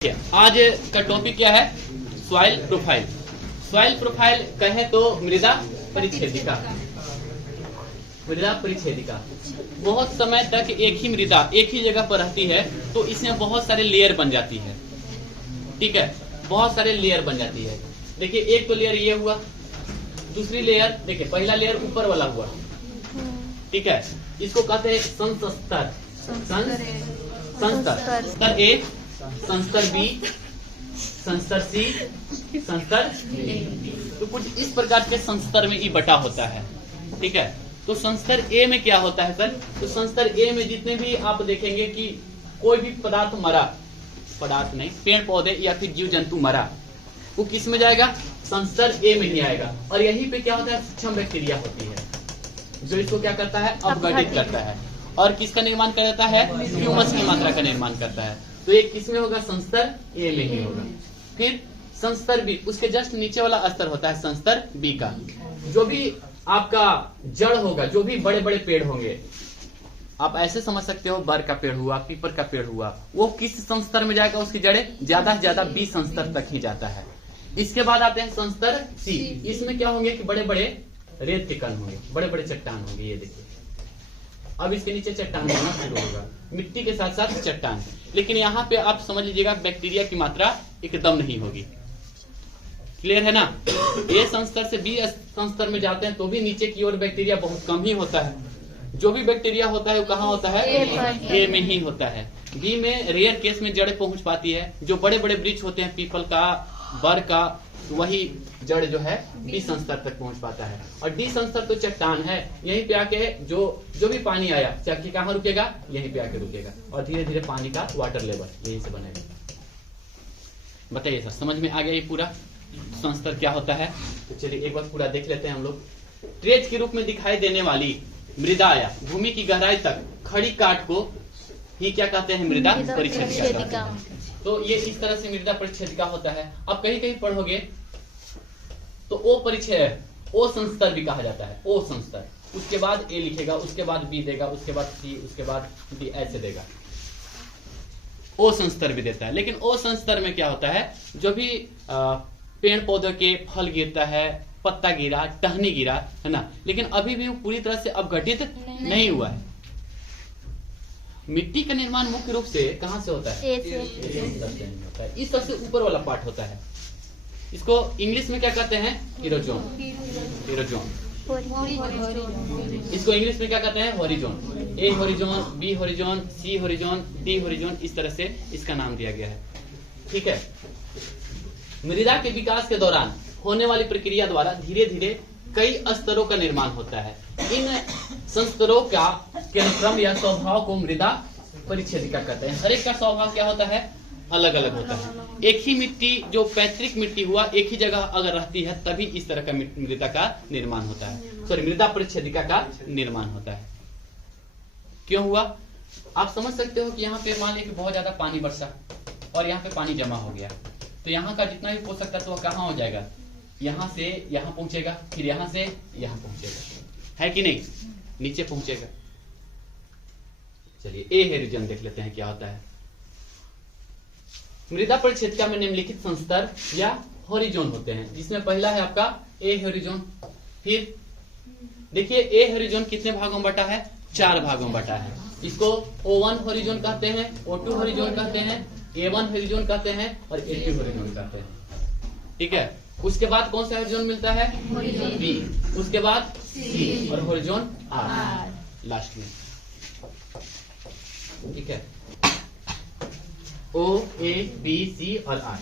आज का टॉपिक क्या है? Soil profile. सॉइल प्रोफाइल कहें तो मृदा परिच्छेदिका। मृदा परिच्छेदिका बहुत समय तक एक ही मृदा एक ही जगह पर रहती है, तो इसमें बहुत सारे लेयर बन जाती है। ठीक है, बहुत सारे लेयर बन जाती है। देखिए, एक तो लेयर ये हुआ, दूसरी लेयर देखिए, पहला लेयर ऊपर वाला हुआ। ठीक है, इसको कहते हैं संस्तर। संस्तर ए, संस्तर बी, संस्तर सी, संस्तर डी। तो कुछ इस प्रकार के संस्तर में ये बटा होता है। ठीक है, तो संस्तर ए में क्या होता है सर? तो संस्तर ए में जितने भी आप देखेंगे कि कोई भी पदार्थ मरा, पदार्थ नहीं, पेड़ पौधे या फिर जीव जंतु मरा, वो किस में जाएगा? संस्तर ए में ही आएगा। और यहीं पे क्या होता है? सूक्ष्म बैक्टीरिया होती है जो इसको क्या करता है? अपघटित करता है। और किसका निर्माण करता है? ह्यूमस की मात्रा का निर्माण करता है। तो एक किसमें होगा? संस्तर ए में ही होगा। फिर संस्तर बी, उसके जस्ट नीचे वाला स्तर होता है संस्तर बी का। जो भी आपका जड़ होगा, जो भी बड़े बड़े पेड़ होंगे, आप ऐसे समझ सकते हो, बर का पेड़ हुआ, पीपर का पेड़ हुआ, वो किस संस्तर में जाएगा? उसकी जड़ें ज्यादा से ज्यादा बी संस्तर तक ही जाता है। इसके बाद आते हैं संस्तर सी। इसमें क्या होंगे कि बड़े बड़े रेत के कण होंगे, बड़े बड़े चट्टान होंगे। ये देखिए, अब इसके नीचे चट्टान बनना शुरू होगा, मिट्टी के साथ साथ चट्टान। लेकिन यहाँ पे आप समझ लीजिएगा, बैक्टीरिया की मात्रा एकदम नहीं होगी। क्लियर है ना? ए संस्तर से बी संस्तर में जाते हैं तो भी नीचे की ओर बैक्टीरिया बहुत कम ही होता है। जो भी बैक्टीरिया होता है वो कहाँ होता है? ए में ही होता है। बी में रेयर केस में जड़ पहुंच पाती है। जो बड़े बड़े वृक्ष होते हैं, पीपल का, बर का, वही जड़ जो है बी संस्तर तक पहुंच पाता है। और डी संस्तर तो चट्टान है, यहीं पे आके जो भी पानी आया चक्की कहाँ रुकेगा? यहीं पे आके रुकेगा। और धीरे धीरे पानी का वाटर लेवल यहीं से बनेगा। बताइए सर, समझ में आ गया ये पूरा संस्तर क्या होता है? तो चलिए एक बार पूरा देख लेते हैं हम लोग। ट्रेज के रूप में दिखाई देने वाली मृदा या भूमि की गहराई तक खड़ी काट को ही क्या कहते हैं? मृदा परिच्छेदिका कहते हैं। तो ये इस तरह से मृदा परिच्छेदिका होता है। अब कहीं कहीं पढ़ोगे तो ओ परिच्छेद, ओ संस्तर भी कहा जाता है। ओ संस्तर, उसके बाद ए लिखेगा, उसके बाद बी देगा, उसके बाद सी, उसके बाद डी, ऐसे देगा। ओ संस्तर भी देता है। लेकिन ओ संस्तर में क्या होता है? जो भी पेड़ पौधों के फल गिरता है, पत्ता गिरा, टहनी गिरा, है ना, लेकिन अभी भी वो पूरी तरह से अपघटित नहीं हुआ है। मिट्टी का निर्माण मुख्य रूप से कहां से होता है? होता है। इस तरह से ऊपर वाला पार्ट होता है। इसको इंग्लिश में क्या कहते हैं? इरोजोन। इरोजोन। इसको इंग्लिश में क्या कहते हैं? हॉरिजोन। ए हॉरिजोन, बी हॉरिजोन, सी हॉरिजोन, डी हॉरिजोन, इस तरह से इसका नाम दिया गया है। ठीक है, मृदा के विकास के दौरान होने वाली प्रक्रिया द्वारा धीरे धीरे कई स्तरों का निर्माण होता है। इन संस्तरों का क्रम या स्वभाव को मृदा परिच्छेदिका कहते हैं। हर एक का स्वभाव क्या होता है? अलग अलग होता है। एक ही मिट्टी, जो पैतृक मिट्टी हुआ, एक ही जगह अगर रहती है तभी इस तरह का मृदा का निर्माण होता है, सॉरी मृदा परिच्छेदिका का निर्माण होता है। क्यों हुआ? आप समझ सकते हो कि यहाँ पे मान लीजिए बहुत ज्यादा पानी बरसा और यहाँ पे पानी जमा हो गया, तो यहाँ का जितना भी पोषक तत्व कहाँ हो जाएगा? यहाँ से यहाँ पहुंचेगा, फिर यहाँ से यहाँ पहुंचेगा, है कि नहीं? नीचे पहुंचेगा। चलिए ए हेरिजन देख लेते हैं क्या होता है। मृदा परिच्छेदिका में निम्नलिखित संस्तर या हॉरिजोन होते हैं, जिसमें पहला है आपका ए हॉरिजोन। फिर देखिए, ए हॉरिजोन कितने भागों में बटा है? 4 भागों में बटा है। इसको O1 हॉरिजोन कहते हैं, O2 हॉरिजोन कहते हैं, A1 हॉरिजोन कहते हैं और A2 हॉरिजोन कहते हैं। ठीक है, उसके बाद कौन सा हॉरिजोन मिलता है? बी, उसके बाद सी और हॉरिजोन आर लास्ट में। ठीक है, O, A, B, C और R।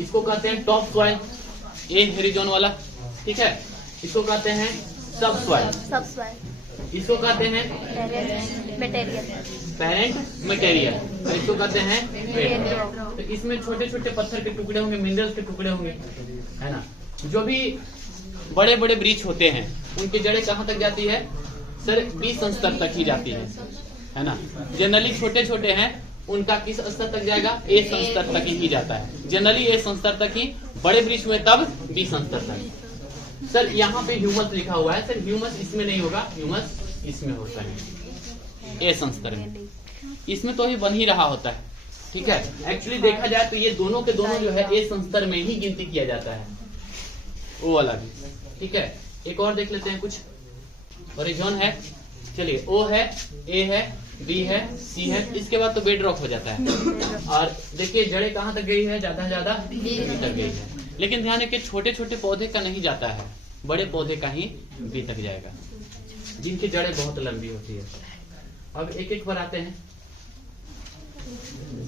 इसको कहते हैं टॉप सॉइल, ए हॉरिजोन वाला। ठीक है, इसको कहते हैं सब सॉइल, इसको कहते हैं पेरेंट मटेरियल, और इसको कहते हैं बेड। तो इसमें छोटे छोटे पत्थर के टुकड़े होंगे, मिनरल्स के टुकड़े होंगे, है ना। जो भी बड़े बड़े वृक्ष होते हैं उनकी जड़ें कहाँ तक जाती है? सर बी संस्तर तक ही जाती है ना। जनरली छोटे छोटे हैं, उनका किस स्तर तक जाएगा? ए संस्तर तक ही जाता है। जनरली ए संस्तर तक ही, बड़े वृक्ष में तब बी संस्तर तक। सर यहाँ पे ह्यूमस लिखा हुआ है, सर ह्यूमस इसमें नहीं होगा, ह्यूमस इसमें होता है ए संस्तर में। इसमें तो ही बन ही रहा होता है, ठीक है, एक्चुअली देखा जाए तो ये दोनों के दोनों जो है ए संस्तर में ही गिनती किया जाता है, वो वाला भी। ठीक है, एक और देख लेते हैं कुछ। हॉरिजॉन है, चलिए ओ है, ए है, बी है, सी है, इसके बाद तो बेड रॉक हो जाता है। और देखिए जड़ें कहाँ तक गई है, ज्यादा से ज्यादा बी तक गई है। लेकिन ध्यान रखिए छोटे छोटे पौधे का नहीं जाता है, बड़े पौधे का ही बी तक जाएगा, जिनकी जड़ें बहुत लंबी होती है। अब एक एक पर आते हैं।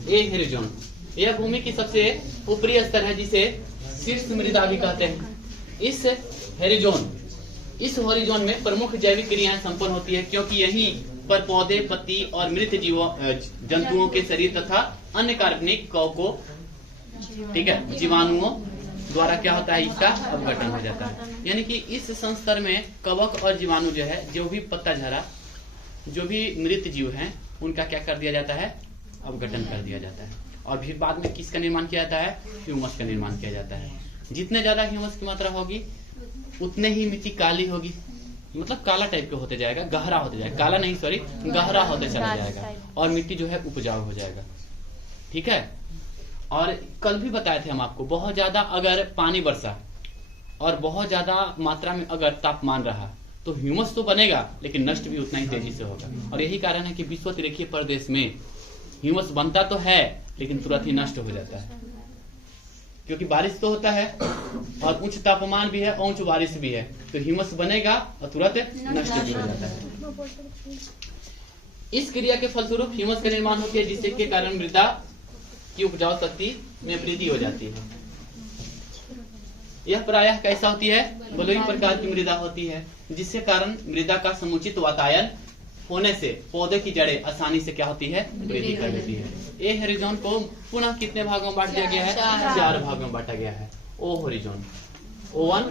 ए हेरिजोन, यह भूमि की सबसे ऊपरी स्तर है जिसे शीर्ष मृदा भी कहते हैं। इस हॉरिजॉन में प्रमुख जैविक क्रियाएं संपन्न होती है, क्योंकि यहीं पर पौधे, पत्ती और मृत जंतुओं के शरीर तथा अन्य कार्बनिक को, ठीक है, जीवाणुओं द्वारा क्या होता है, इसका अपघटन हो जाता है। यानी कि इस संस्तर में कवक और जीवाणु जो है, जो भी पत्ताझरा, जो भी मृत जीव हैं, उनका क्या कर दिया जाता है, अपघटन कर दिया जाता है। और फिर बाद में किसका निर्माण किया जाता है, ह्यूमस का निर्माण किया जाता है। जितने ज्यादा ह्यूमस की मात्रा होगी उतने ही मिट्टी काली होगी, मतलब काला टाइप का होते जाएगा, गहरा होते जाएगा, काला नहीं सॉरी, गहरा होते चला जाएगा और मिट्टी जो है उपजाऊ हो जाएगा। ठीक है, और कल भी बताए थे हम आपको, बहुत ज्यादा अगर पानी बरसा और बहुत ज्यादा मात्रा में अगर तापमान रहा तो ह्यूमस तो बनेगा, लेकिन नष्ट भी उतना ही तेजी से होगा। और यही कारण है कि विषुवत-रेखीय प्रदेश में ह्यूमस बनता तो है लेकिन तुरंत ही नष्ट हो जाता है, क्योंकि बारिश तो होता है और उच्च तापमान भी है और उच्च बारिश भी है, तो ह्यूमस बनेगा और तुरंत नष्ट भी हो जाता है। इस क्रिया के फलस्वरूप ह्यूमस का निर्माण होती है, जिससे के कारण मृदा की उपजाऊ शक्ति में वृद्धि हो जाती है। यह प्रायः कैसा होती है, बलुई प्रकार की मृदा होती है, जिसके कारण मृदा का समुचित वातायन होने से पौधे की जड़ें आसानी से क्या होती है, वृद्धि कर लेती है। ए हॉरिजॉन को पुनः कितने भागों में बांट दिया गया है, 4 भागों में बांटा गया है। ओ हॉरिजॉन, O1,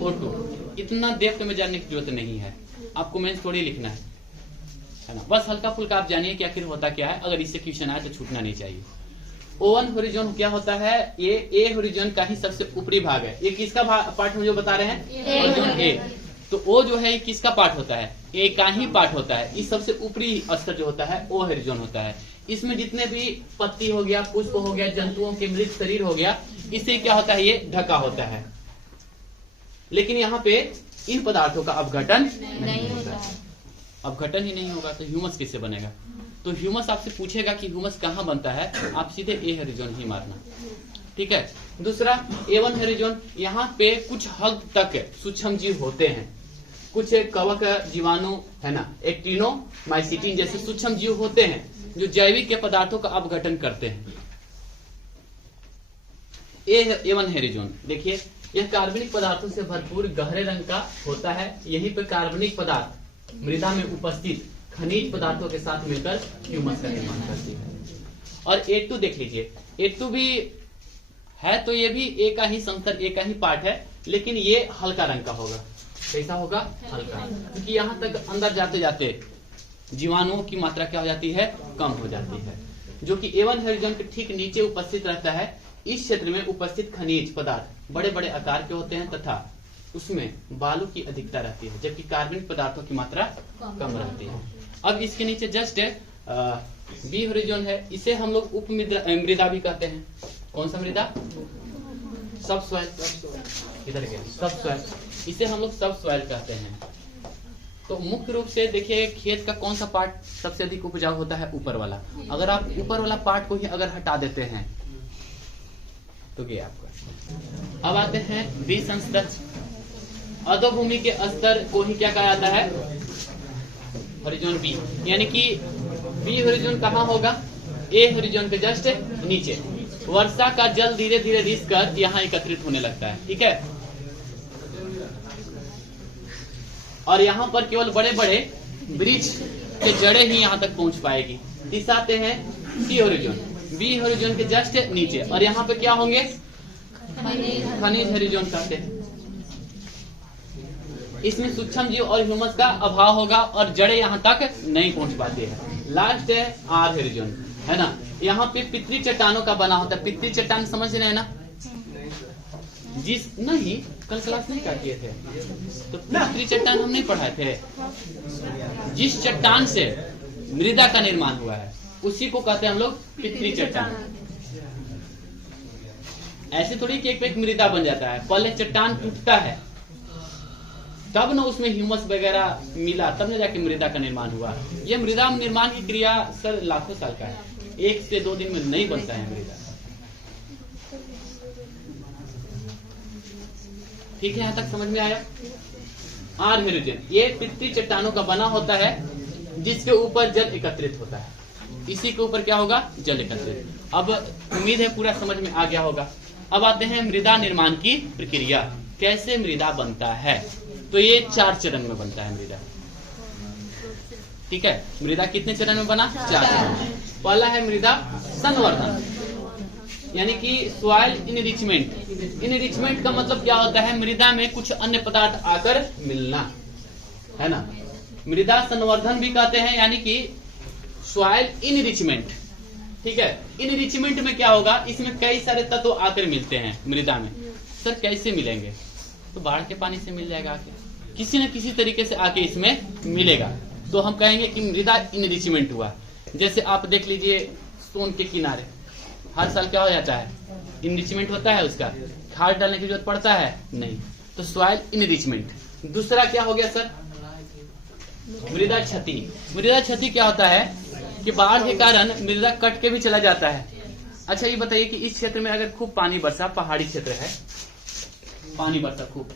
O2, इतना डेप्थ में जानने की जरूरत नहीं है, आपको मेंस थोड़ी लिखना है ना, बस हल्का फुल्का आप जानिए कि आखिर होता क्या है। अगर इससे क्वेश्चन आए तो छूटना नहीं चाहिए। O1 हॉरिजॉन क्या होता है, ये ए हॉरिजॉन का ही सबसे ऊपरी भाग है। ये किसका पार्ट मुझे बता रहे हैं, हॉरिजॉन ए। तो ओ जो है किसका पार्ट होता है, ए का ही पार्ट होता है। इस सबसे ऊपरी स्तर जो होता है ओ हॉरिजॉन होता है। इसमें जितने भी पत्ती हो गया, पुष्प हो गया, जंतुओं के मृत शरीर हो गया, इससे क्या होता है, ये ढका होता है। लेकिन यहाँ पे इन पदार्थों का अपघटन नहीं होता। अपघटन ही नहीं होगा तो ह्यूमस किससे बनेगा। तो ह्यूमस आपसे पूछेगा कि ह्यूमस कहाँ बनता है, आप सीधे ए हॉरिजॉन ही मारना। ठीक है, दूसरा A1 हॉरिजॉन, यहाँ पे कुछ हद तक सूक्ष्म जीव होते हैं, कुछ कवक, जीवाणु है ना, एक्टिनोमाइसीटिन जैसे सूक्ष्म जीव होते हैं जो जैविक के पदार्थों का अपघटन करते हैं। A1 हॉरिजॉन देखिए, यह कार्बनिक पदार्थों से भरपूर गहरे रंग का होता है। यहीं पे कार्बनिक पदार्थ मृदा में उपस्थित खनिज पदार्थों के साथ मिलकर ह्यूमस का निर्माण करती है। और A2 देख लीजिए, A2 भी है तो ये भी ए का ही संस्तर, ए का ही पार्ट है, लेकिन ये हल्का रंग का होगा। कैसा होगा, हल्का, क्योंकि यहाँ तक अंदर जाते जाते जीवाणुओं की मात्रा क्या हो जाती है, कम हो जाती है, जो कि A1 हॉरिजॉन के ठीक नीचे उपस्थित रहता है। इस क्षेत्र में उपस्थित खनिज पदार्थ बड़े बड़े आकार के होते हैं तथा उसमें बालू की अधिकता रहती है, जबकि कार्बनिक पदार्थों की मात्रा कम रहती है। अब इसके नीचे जस्ट बी हॉरिजॉन है, इसे हम लोग उप मृदा भी कहते हैं। कौन सा मृदा, सब सॉइल, इधर गया सब सॉइल, इसे हम लोग सब सॉइल कहते हैं। तो मुख्य रूप से देखिए, खेत का कौन सा पार्ट सबसे अधिक उपजाऊ होता है, ऊपर वाला। अगर आप ऊपर वाला पार्ट को ही अगर हटा देते हैं तो गया आपका। अब आते हैं बी संस्तर। अधोभूमि के स्तर को ही क्या कहा जाता है, हॉरिजॉन बी। यानी कि बी हॉरिजॉन कहाँ होगा, ए हॉरिजॉन के जस्ट नीचे। वर्षा का जल धीरे धीरे रिस कर यहाँ एकत्रित होने लगता है। ठीक है, और यहाँ पर केवल बड़े बड़े वृक्ष के जड़ें ही यहाँ तक पहुंच पाएगी। तीसरा आते हैं सी हॉरिजॉन, बी हॉरिजॉन के जस्ट नीचे, और यहाँ पे क्या होंगे, खनिज हॉरिजॉन कहते हैं। इसमें सूक्ष्म जीव और ह्यूमस का अभाव होगा और जड़ें यहाँ तक नहीं पहुंच पाती है। लास्ट है आर हॉरिजॉन, है ना, यहाँ पे पितरी चट्टानों का बना होता है। पितरी चट्टान समझ रहे हैं ना, जिस नहीं कल क्लास नहीं कर किए थे तो पितरी चट्टान हम नहीं पढ़ाए थे। जिस चट्टान से मृदा का निर्माण हुआ है, उसी को कहते हैं हम लोग पितरी चट्टान। ऐसे थोड़ी कि एक मृदा बन जाता है, पहले चट्टान टूटता है तब ना उसमें ह्यूमस वगैरह मिला, तब ना जाके मृदा का निर्माण हुआ। ये मृदा निर्माण की क्रिया सर लाखों साल का है, 1 से 2 दिन में नहीं बनता है मृदा। ठीक है, यहां तक समझ में आया। आर मेरुजन ये पितरी चट्टानों का बना होता है जिसके ऊपर जल एकत्रित होता है, इसी के ऊपर क्या होगा, जल एकत्रित। अब उम्मीद है पूरा समझ में आ गया होगा। अब आते हैं मृदा निर्माण की प्रक्रिया, कैसे मृदा बनता है। तो ये 4 चरण में बनता है मृदा। ठीक है, मृदा कितने चरण में बना, 4 चरण। पहला है मृदा संवर्धन, यानी कि सॉइल इनरिचमेंट। इनरिचमेंट का मतलब क्या होता है, मृदा में कुछ अन्य पदार्थ आकर मिलना, है ना। मृदा संवर्धन भी कहते हैं, यानी कि सॉइल इनरिचमेंट। ठीक है, इनरिचमेंट में क्या होगा, इसमें कई सारे तत्व आकर मिलते हैं मृदा में। सर कैसे मिलेंगे, तो बाढ़ के पानी से मिल जाएगा, आके किसी न किसी तरीके से आके इसमें मिलेगा, तो हम कहेंगे कि मृदा इनरिचमेंट हुआ। जैसे आप देख लीजिए सोन के किनारे हर साल क्या हो जाता है, इनरिचमेंट होता है, उसका खाद डालने की जरूरत पड़ता है नहीं, तो सॉइल इनरिचमेंट। दूसरा क्या हो गया सर, मृदा क्षति। मृदा क्षति क्या होता है कि बाढ़ के कारण मृदा कट के भी चला जाता है। अच्छा ये बताइए कि इस क्षेत्र में अगर खूब पानी बरसा, पहाड़ी क्षेत्र है, पानी बरसा खूब,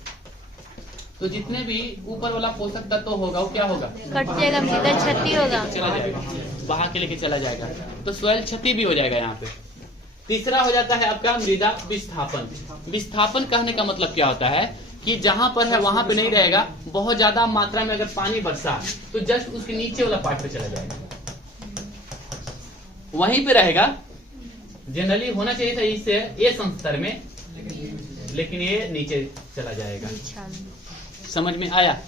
तो जितने भी ऊपर वाला पोषक तत्व होगा वो क्या होगा, कट जाएगा, मृदा क्षति होगा, चला जाएगा, बहा के लेके चला जाएगा, तो सॉइल क्षति भी हो जाएगा यहाँ पे। तीसरा हो जाता है आपका मृदा विस्थापन। विस्थापन कहने का मतलब क्या होता है कि जहां पर है वहां पे नहीं रहेगा, बहुत ज्यादा मात्रा में अगर पानी बरसा तो जस्ट उसके नीचे वाला पार्ट पे चला जाएगा, वहीं पे रहेगा। जनरली होना चाहिए था इससे ये संस्तर में, लेकिन ये नीचे चला जाएगा। समझ में आया,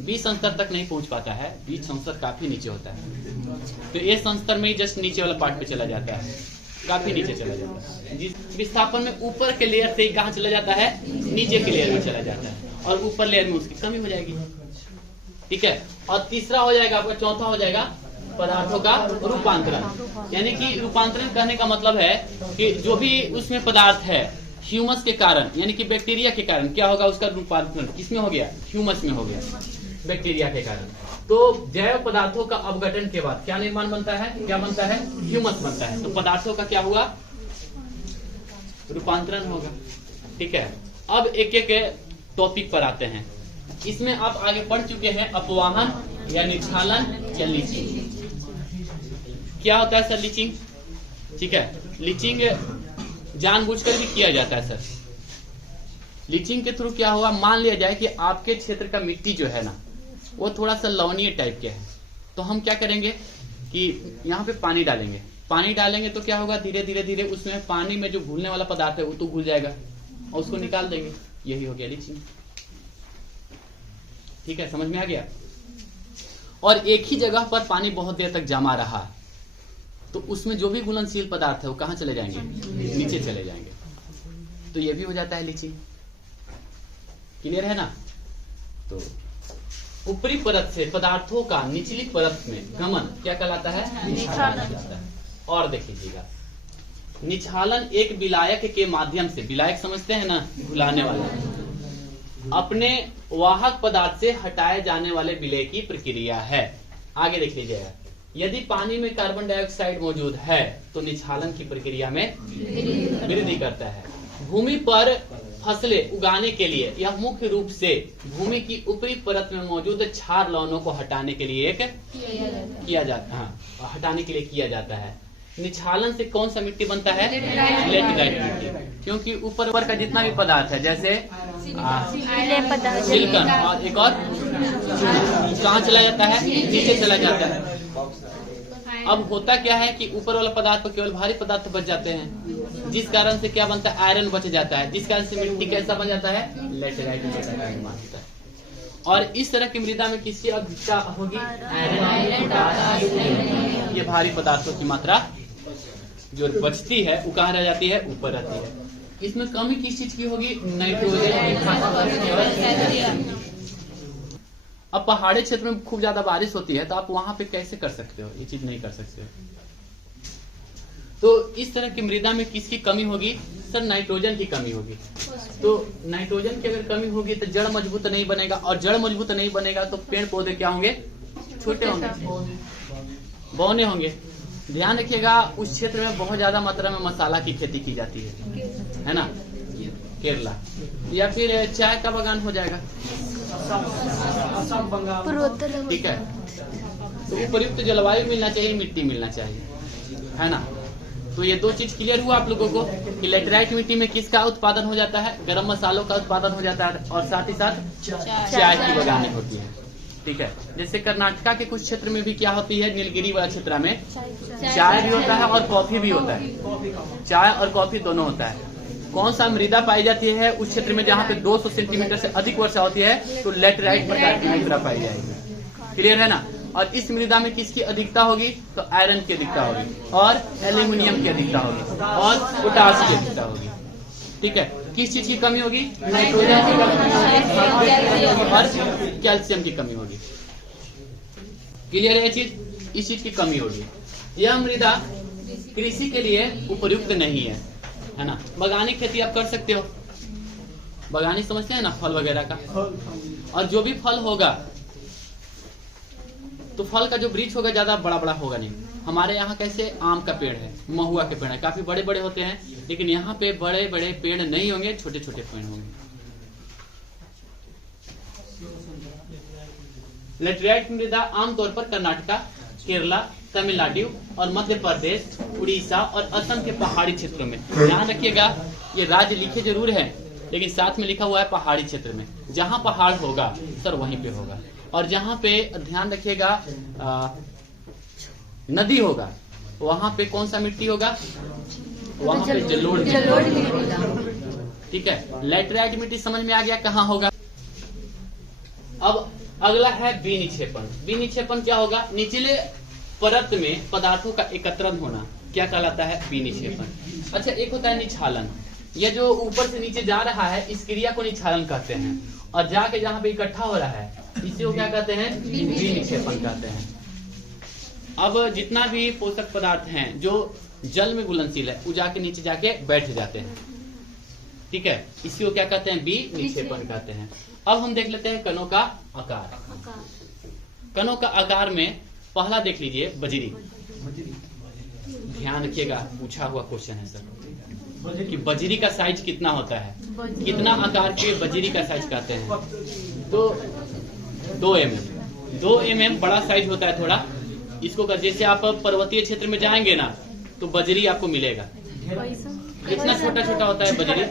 बीज संस्तर तक नहीं पहुंच पाता है, बीज संस्तर काफी नीचे होता है, तो ये संस्तर में ही जस्ट नीचे वाला पार्ट पे चला जाता है, काफी नीचे चला जाता है। जिस विस्थापन में ऊपर के लेयर से कहाँ चला जाता है, नीचे के लेयर में चला जाता है, और ऊपर लेयर में उसकी कमी हो जाएगी। ठीक है, और तीसरा हो जाएगा आपका, चौथा हो जाएगा पदार्थों का रूपांतरण। यानी कि रूपांतरण कहने का मतलब है कि जो भी उसमें पदार्थ है ह्यूमस के कारण, यानी कि बैक्टीरिया के कारण क्या होगा, उसका रूपांतरण किसमें हो गया, ह्यूमस में हो गया, बैक्टीरिया के कारण। तो जैव पदार्थों का अपघटन के बाद क्या निर्माण बनता है, क्या बनता है, ह्यूमस बनता है। तो पदार्थों का क्या हुआ, रूपांतरण होगा। ठीक है, अब एक एक टॉपिक पर आते हैं। इसमें आप आगे पढ़ चुके हैं अपवाहन या निक्षालन या लीचिंग। क्या होता है सर लीचिंग? ठीक है, लीचिंग जानबूझकर भी किया जाता है सर। लीचिंग के थ्रू क्या हुआ, मान लिया जाए कि आपके क्षेत्र का मिट्टी जो है ना वो थोड़ा सा लवणीय टाइप के है, तो हम क्या करेंगे कि यहाँ पे पानी डालेंगे। पानी डालेंगे तो क्या होगा, धीरे धीरे धीरे उसमें पानी में जो घुलने वाला पदार्थ है वो तो घुल जाएगा और उसको निकाल देंगे, यही हो गया लीचिंग। ठीक है, समझ में आ गया। और एक ही जगह पर पानी बहुत देर तक जमा रहा तो उसमें जो भी घुलनशील पदार्थ है वो कहाँ चले जाएंगे, नीचे चले जाएंगे, तो ये भी हो जाता है लीचिंग। क्लियर है ना। तो ऊपरी परत से पदार्थों का निचली परत में गमन क्या कहलाता है, निक्षालन। और देख लीजिएगा, निक्षालन एक विलायक के माध्यम से, विलायक समझते हैं ना, घुलाने वाला, अपने वाहक पदार्थ से हटाए जाने वाले विलय की प्रक्रिया है। आगे देख लीजिएगा, यदि पानी में कार्बन डाइऑक्साइड मौजूद है तो निक्षालन की प्रक्रिया में वृद्धि करता है। भूमि पर फसलें उगाने के लिए यह मुख्य रूप से भूमि की ऊपरी परत में मौजूद क्षार लवणों को हटाने के लिए किया जाता है, हटाने के लिए किया जाता है। निक्षालन से कौन सा मिट्टी बनता है, लेटेराइट मिट्टी, क्योंकि ऊपर का जितना भी पदार्थ है जैसे सिलिकॉन और एक और कहाँ चला जाता है, नीचे चला जाता है। अब होता क्या है कि ऊपर वाला पदार्थ पर केवल भारी पदार्थ बच जाते हैं, जिस कारण से क्या बनता है, आयरन बच जाता है, जिस कारण से मिट्टी कैसा बन जाता है, लेटेराइट मिट्टी का निर्माण होता है। और इस तरह की मृदा में किसकी अधिकता होगी, आयरन। ये भारी पदार्थों की मात्रा जो बचती है वो कहाँ रह जाती है, ऊपर रहती है। इसमें कमी किस चीज की होगी, नाइट्रोजन। अब पहाड़ी क्षेत्र में खूब ज्यादा बारिश होती है तो आप वहां पे कैसे कर सकते हो, ये चीज नहीं कर सकते। तो इस तरह की मृदा में किसकी कमी होगी सर? नाइट्रोजन की कमी होगी। तो नाइट्रोजन की अगर कमी होगी तो जड़ मजबूत नहीं बनेगा, और जड़ मजबूत नहीं बनेगा तो पेड़ पौधे क्या होंगे? छोटे होंगे, बौने होंगे। ध्यान रखिएगा, उस क्षेत्र में बहुत ज्यादा मात्रा में मसाला की खेती की जाती है ना, केरला, या फिर चाय का बागान हो जाएगा, ठीक है। तो उपयुक्त जलवायु मिलना चाहिए, मिट्टी मिलना चाहिए, है ना। तो ये दो चीज क्लियर हुआ आप लोगों को कि लेटराइट मिट्टी में किसका उत्पादन हो जाता है? गरम मसालों का उत्पादन हो जाता है, और साथ ही साथ चाय की बागानें होती है, ठीक है। जैसे कर्नाटका के कुछ क्षेत्र में भी क्या होती है, नीलगिरी वाला क्षेत्र में चाय भी होता है और कॉफी भी होता है, चाय और कॉफी दोनों होता है। कौन सा मृदा पाई जाती है उस क्षेत्र में जहाँ पे 200 सेंटीमीटर से अधिक वर्षा होती है? तो लेटराइट प्रकार की मृदा पाई जाएगी, क्लियर है ना। और इस मृदा में किसकी अधिकता होगी? तो आयरन की अधिकता होगी, और एल्यूमिनियम की अधिकता होगी, और पोटास की अधिकता होगी, ठीक है। किस चीज की कमी होगी? नाइट्रोजन की कमी और कैल्शियम की कमी होगी, क्लियर है ये चीज? इस चीज की कमी होगी। यह मृदा कृषि के लिए उपयुक्त नहीं है ना। बागानी खेती आप कर सकते हो, बागानी समझते हैं ना, फल वगैरह का, और जो भी फल होगा तो फल का जो वृक्ष होगा ज्यादा बड़ा बड़ा होगा नहीं। हमारे यहाँ कैसे आम का पेड़ है, महुआ के पेड़ है, काफी बड़े बड़े होते हैं, लेकिन यहाँ पे बड़े बड़े पेड़ नहीं होंगे, छोटे छोटे पेड़ होंगे। लेटराइट मृदा आमतौर पर कर्नाटका, केरला, तमिलनाडु और मध्य प्रदेश, उड़ीसा और असम के पहाड़ी क्षेत्रों में। ध्यान रखिएगा, ये राज्य लिखे जरूर है, लेकिन साथ में लिखा हुआ है पहाड़ी क्षेत्र में। जहाँ पहाड़ होगा सर वहीं पे होगा, और जहाँ पे ध्यान रखिएगा नदी होगा वहां पे कौन सा मिट्टी होगा? वहां पे जलोढ़ मिट्टी, ठीक है। लेटराइट मिट्टी समझ में आ गया कहाँ होगा। अब अगला है विनिक्षेपण। विनिक्षेपण क्या होगा? निचले परत में पदार्थों का एकत्रण होना क्या कहलाता है? विनिक्षेपण। अच्छा, एक होता है निछालन। यह जो ऊपर से नीचे जा रहा है इस क्रिया को निछालन कहते हैं, और जाके जहाँ पे इकट्ठा हो रहा है इसी को क्या कहते हैं? विनिक्षेपण कहते हैं। अब जितना भी पोषक पदार्थ हैं जो जल में घुलनशील है वो जाके नीचे जाके बैठ जाते हैं, ठीक है। इसी को क्या कहते हैं? विनिक्षेपण कहते हैं। अब हम देख लेते हैं कणों का आकार। कणों का आकार में पहला देख लीजिए बजरी। ध्यान रखिएगा, पूछा हुआ क्वेश्चन है सर कि बजरी का साइज कितना होता है, कितना आकार के बजरी का साइज कहते हैं? तो 2 mm। 2 mm बड़ा साइज होता है थोड़ा। इसको कर, जैसे आप पर्वतीय क्षेत्र में जाएंगे ना तो बजरी आपको मिलेगा। कितना छोटा छोटा होता है बजरी?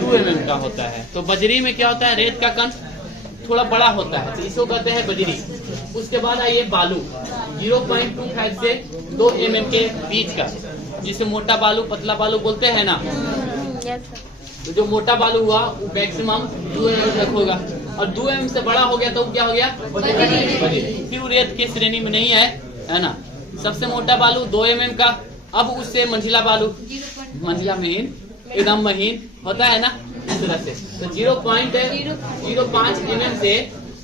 2 mm का होता है। तो बजरी में क्या होता है? रेत का कण थोड़ा बड़ा होता है, तो इसको कहते हैं बजरी। उसके बाद आइए बालू, 0.25 से 2 mm के बीच का, जिसे मोटा बालू पतला बालू बोलते हैं ना। तो जो मोटा बालू हुआ वो मैक्सिमम 2 mm तक होगा, और 2 mm से बड़ा हो गया तो क्या हो गया? बजरी। फिर रेत की श्रेणी में नहीं है ना। सबसे मोटा बालू 2 mm का। अब उससे मंझिला बालू, मंझिला महीन, एकदम महीन होता है ना, इस तरह से। तो 0.05 mm से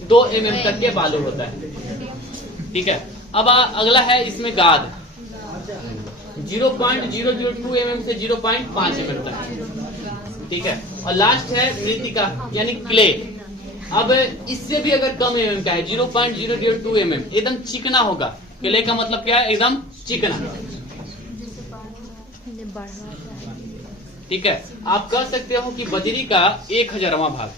2 mm तक के बालू होता है, ठीक है। अब अगला है इसमें गाद, 0.002 mm से 0.5 mm तक, ठीक है। और लास्ट है मृत्तिका यानी क्ले। अब इससे भी अगर कम mm का है, 0.002 mm, एकदम चिकना होगा। क्ले का मतलब क्या है? एकदम चिकना, ठीक है। आप कह सकते हो कि बजरी का 1/1000वां भाग,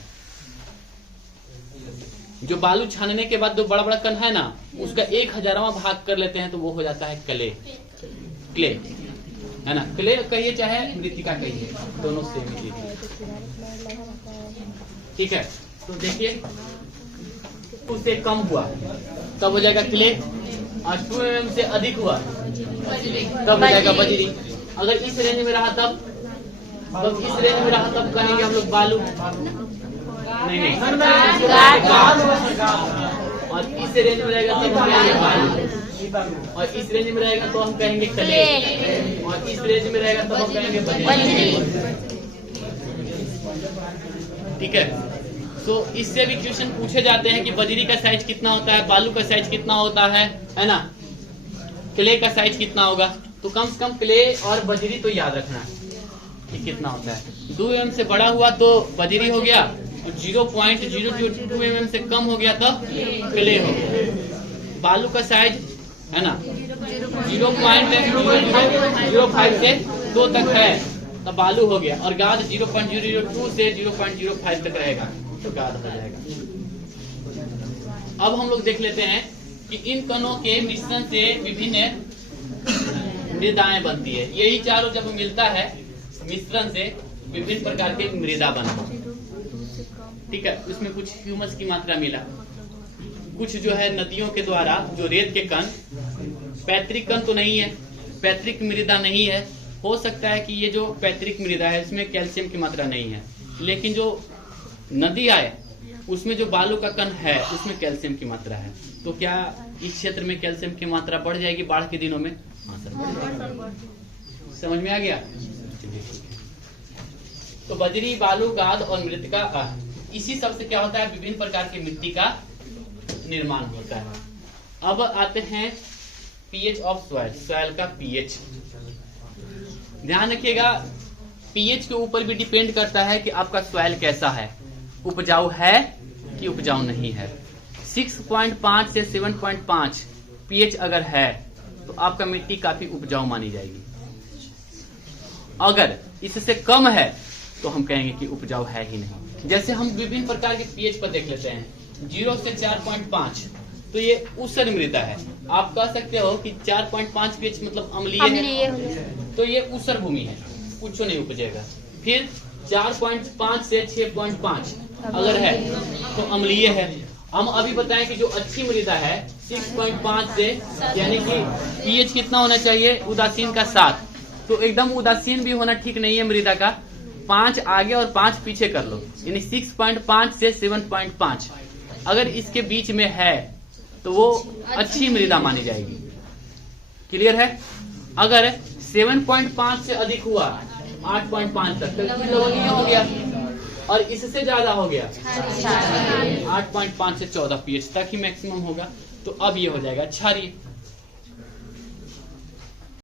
जो बालू छानने के बाद जो बड़ा बड़ा कण है ना, उसका 1/1000वां भाग कर लेते हैं तो वो हो जाता है क्ले। क्ले है ना, क्ले कहिए चाहे मृत्तिका कहिए, दोनों सेम ही, ठीक है। तो देखिए, उससे कम हुआ तब हो जाएगा क्ले, और 2 mm से अधिक हुआ तब हो जाएगा बजरी। अगर इस रेंज में रहा तब इस रेंज में रहा तब कहेंगे हम लोग बालू, नहीं, और इस रेंज में रहेगा तब हम कहेंगे बालू, और इस रेंज में रहेगा तो हम कहेंगे क्ले, और इस रेंज में रहेगा तब हम कहेंगे बजरी, ठीक है। तो इससे भी क्वेश्चन पूछे जाते हैं कि बजरी का साइज कितना होता है, बालू का साइज कितना होता है ना। क्ले का साइज कितना होगा? तो कम से कम क्ले और बजरी तो याद रखना है कि कितना होता है। 2 mm से बड़ा हुआ तो बजरी हो गया, और 0.002 mm से कम हो गया तो क्ले हो गया। बालू का साइज है ना 0.005 से 2 तक है तो बालू हो गया, और गाद 0.002 से 0.05 तक रहेगा तो गाद हो जाएगा। अब हम लोग देख लेते हैं कि इन कणों के मिश्रण से विभिन्न मृदाएं बनती है। यही चारों जब मिलता है मिश्रण से विभिन्न प्रकार के मृदा बनता है। ठीक है, उसमें कुछ ह्यूमस की मात्रा मिला, कुछ जो है नदियों के द्वारा जो रेत के कण, पैतृक कण तो नहीं है, पैतृक मृदा नहीं है। हो सकता है कि ये जो पैतृक मृदा है इसमें कैल्शियम की मात्रा नहीं है, लेकिन जो नदी आए उसमें जो बालू का कण है उसमें कैल्शियम की मात्रा है। तो क्या इस क्षेत्र में कैल्शियम की मात्रा बढ़ जाएगी बाढ़ के दिनों में? हाँ सर, बढ़ जाएगी। समझ में आ गया? तो बजरी, बालू, गाद और मृतिका, इसी सब से क्या होता है? विभिन्न प्रकार की मिट्टी का निर्माण होता है। अब आते हैं पीएच ऑफ सॉइल, सॉइल का पीएच। ध्यान रखिएगा, पीएच के ऊपर भी डिपेंड करता है कि आपका सॉइल कैसा है, उपजाऊ है कि उपजाऊ नहीं है। 6.5 से 7.5 पीएच अगर है तो आपका मिट्टी काफी उपजाऊ मानी जाएगी। अगर इससे कम है तो हम कहेंगे कि उपजाऊ है ही नहीं। जैसे हम विभिन्न प्रकार के पीएच पर देख लेते हैं, 0 से 4.5 तो ये ऊसर मृदा है। आप कह सकते हो कि 4.5 पीएच मतलब अम्लीय है, तो ये ऊसर भूमि है, कुछ नहीं उपजेगा। फिर 4.5 से 6.5 अगर है तो अम्लीय है। हम अभी बताएं कि जो अच्छी मृदा है 6.5 से, यानी कि पीएच कितना होना चाहिए? उदासीन का 7। तो एकदम उदासीन भी होना ठीक नहीं है मृदा का, 5 आगे और 5 पीछे कर लो, यानी 6.5 से 7.5 अगर इसके बीच में है तो वो अच्छी मृदा मानी जाएगी। क्लियर है? अगर 7.5 से अधिक हुआ 8.5 तक तो लवणीय हो गया, और इससे ज्यादा हो गया 8.5 से 14 पीएच तक ही मैक्सिमम होगा, तो अब ये हो जाएगा क्षारीय।